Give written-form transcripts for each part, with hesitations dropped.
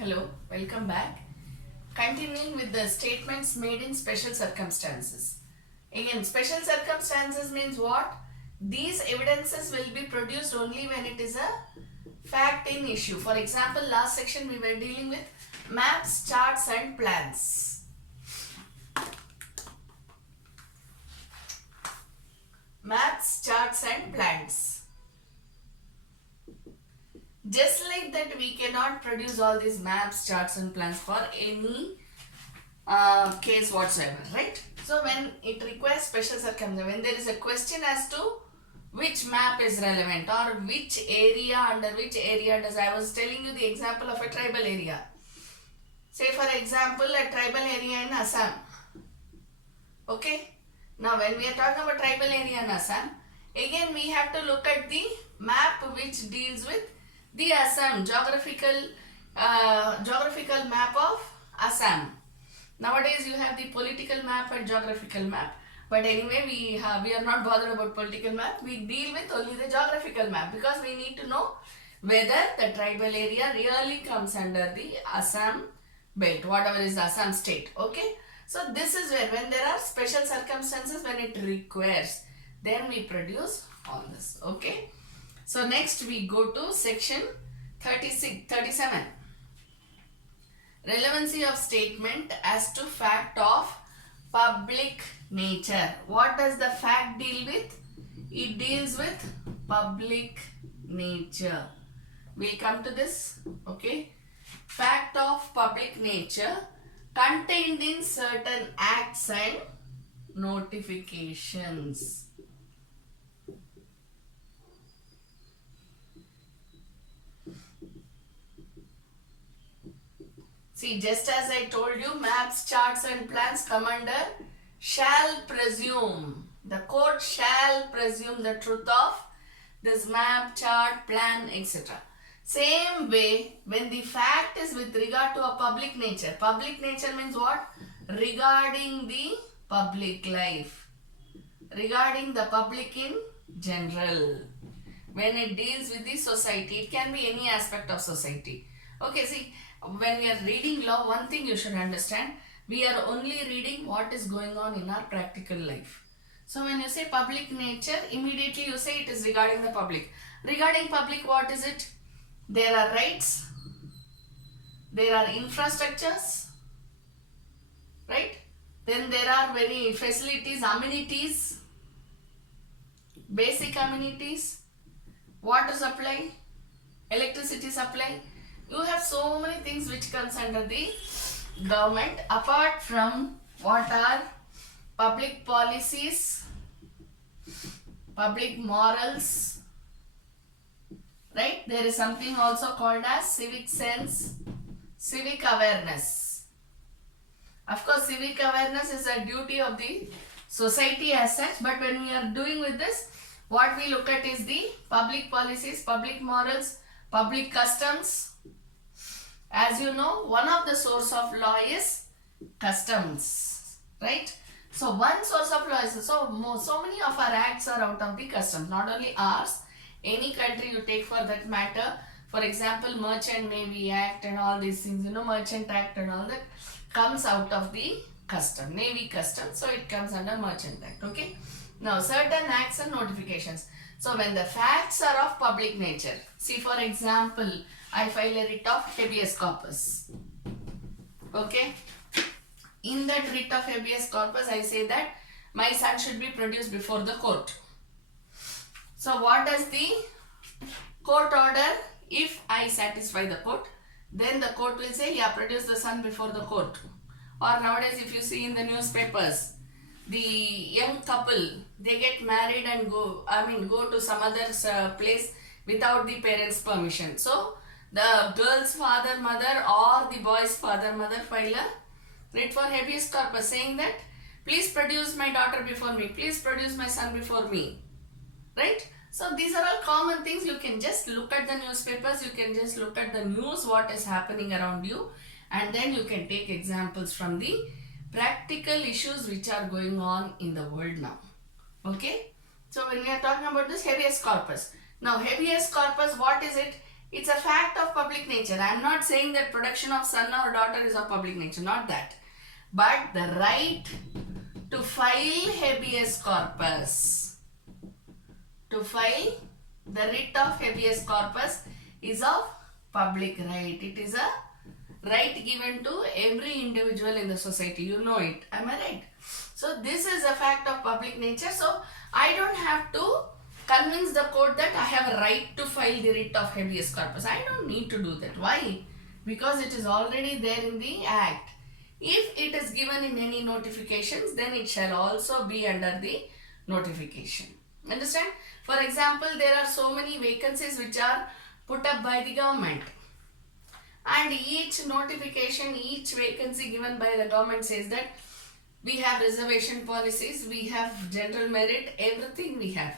Hello, welcome back. Continuing with the statements made in special circumstances. Again, special circumstances means what? These evidences will be produced only when it is a fact in issue. For example, last section we were dealing with maps, charts and plans. Maps, charts and plans. Just like that, we cannot produce all these maps, charts and plans for any case whatsoever, right? So when it requires special circumstance, when there is a question as to which map is relevant or which area, under which area does, I was telling you the example of a tribal area. Say for example, a tribal area in Assam. Okay. Now when we are talking about tribal area in Assam, again we have to look at the map which deals with the Assam, geographical map of Assam. Nowadays you have the political map and geographical map. But anyway, we are not bothered about political map. We deal with only the geographical map because we need to know whether the tribal area really comes under the Assam belt, whatever is the Assam state. Okay. So this is where when there are special circumstances, when it requires, then we produce all this. Okay. So next we go to section 37. Relevancy of statement as to fact of public nature. What does the fact deal with? It deals with public nature. We'll come to this. Okay. Fact of public nature contained in certain acts and notifications. See, just as I told you, maps, charts and plans come under shall presume. The court shall presume the truth of this map, chart, plan, etc. Same way, when the fact is with regard to a public nature. Public nature means what? Regarding the public life. Regarding the public in general. When it deals with the society, it can be any aspect of society. Okay, see, when we are reading law, one thing you should understand, we are only reading what is going on in our practical life. So when you say public nature, immediately you say it is regarding the public. Regarding public, what is it? There are rights, there are infrastructures, right? Then there are many facilities, amenities, basic amenities, water supply, electricity supply. You have so many things which comes under the government apart from what are public policies, public morals, right? There is something also called as civic sense, civic awareness. Of course, civic awareness is a duty of the society as such, but when we are doing with this, what we look at is the public policies, public morals, public customs. As you know, one of the source of law is customs, right? So one source of law is, so many of our acts are out of the customs, not only ours, any country you take for that matter. For example, Merchant Navy Act and all these things, you know, Merchant Act and all that comes out of the custom, Navy custom, so it comes under Merchant Act, okay? Now, certain acts and notifications. So when the facts are of public nature, see for example, I file a writ of habeas corpus. Okay. In that writ of habeas corpus, I say that my son should be produced before the court. So what does the court order? If I satisfy the court, then the court will say, yeah, produce the son before the court. Or nowadays, if you see in the newspapers, the young couple, they get married and go to some other place without the parents' permission. So the girl's father, mother or the boy's father, mother file a writ for habeas corpus saying that please produce my daughter before me, please produce my son before me, right? So these are all common things. You can just look at the newspapers, you can just look at the news, what is happening around you, and then you can take examples from the practical issues which are going on in the world now. Okay. So when we are talking about this habeas corpus, now habeas corpus, what is it? It's a fact of public nature. I am not saying that protection of son or daughter is of public nature, not that. But the right to file habeas corpus, to file the writ of habeas corpus is of public right. It is a right given to every individual in the society. You know it. Am I right? So this is a fact of public nature. So I don't have to convince the court that I have a right to file the writ of habeas corpus. I don't need to do that. Why? Because it is already there in the Act. If it is given in any notifications, then it shall also be under the notification. Understand? For example, there are so many vacancies which are put up by the government. And each notification, each vacancy given by the government says that we have reservation policies, we have general merit, everything we have.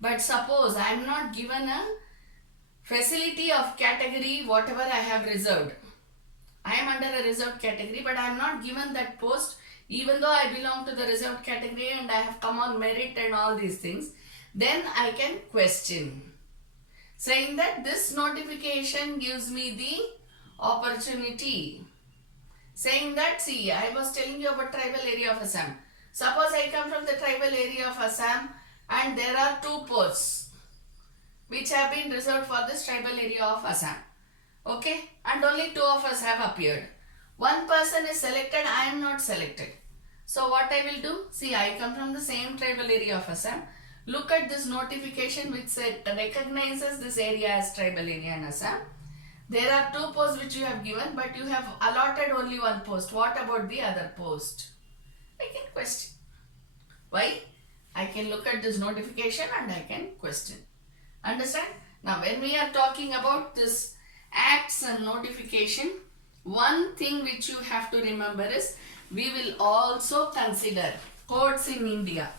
But suppose I am not given a facility of category whatever I have reserved. I am under a reserved category, but I am not given that post even though I belong to the reserved category and I have come on merit and all these things. Then I can question, saying that this notification gives me the opportunity. Saying that, see, I was telling you about tribal area of Assam. Suppose I come from the tribal area of Assam and there are 2 posts which have been reserved for this tribal area of Assam. Okay, and only 2 of us have appeared. One person is selected, I am not selected. So what I will do? See, I come from the same tribal area of Assam. Look at this notification which recognizes this area as tribal area in Assam. There are 2 posts which you have given, but you have allotted only 1 post. What about the other post? I can question. Why? I can look at this notification and I can question. Understand? Now, when we are talking about this acts and notification, one thing which you have to remember is we will also consider, courts in India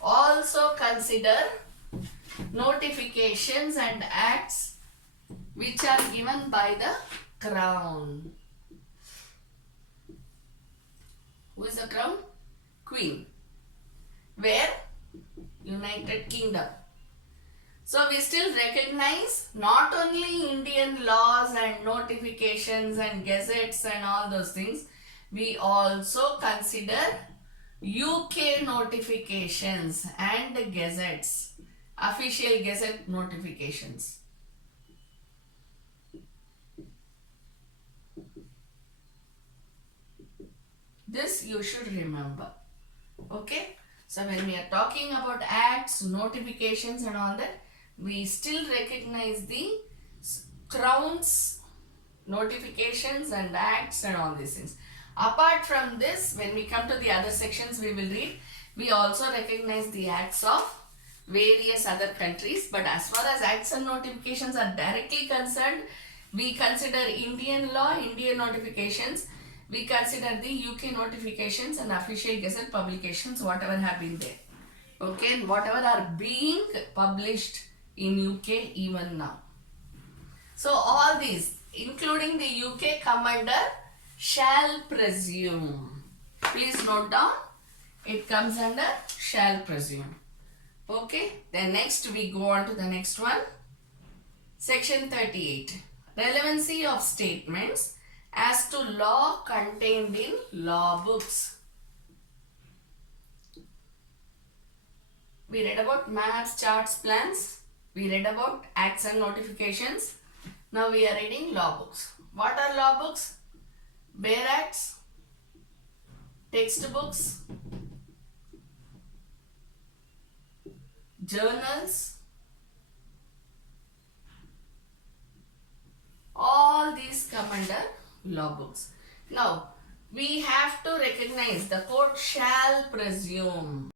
also consider notifications and acts which are given by the crown. Who is the crown? Queen. Where? United Kingdom. So we still recognize not only Indian laws and notifications and gazettes and all those things, we also consider UK notifications and gazettes, official gazette notifications. This you should remember. Okay? So when we are talking about acts, notifications and all that, we still recognize the crown's notifications and acts and all these things. Apart from this, when we come to the other sections we will read, we also recognize the acts of various other countries. But as far as acts and notifications are directly concerned, we consider Indian law, Indian notifications, we consider the UK notifications and official gazette publications, whatever have been there. Okay, and whatever are being published in UK even now. So all these, including the UK, come under shall presume. Please note down, it comes under shall presume. Okay, then next we go on to the next one. Section 38. Relevancy of statements as to law contained in law books. We read about maps, charts, plans. We read about acts and notifications. Now we are reading law books. What are law books? Bare acts, textbooks, journals, all these come under law books. Now, we have to recognize the court shall presume.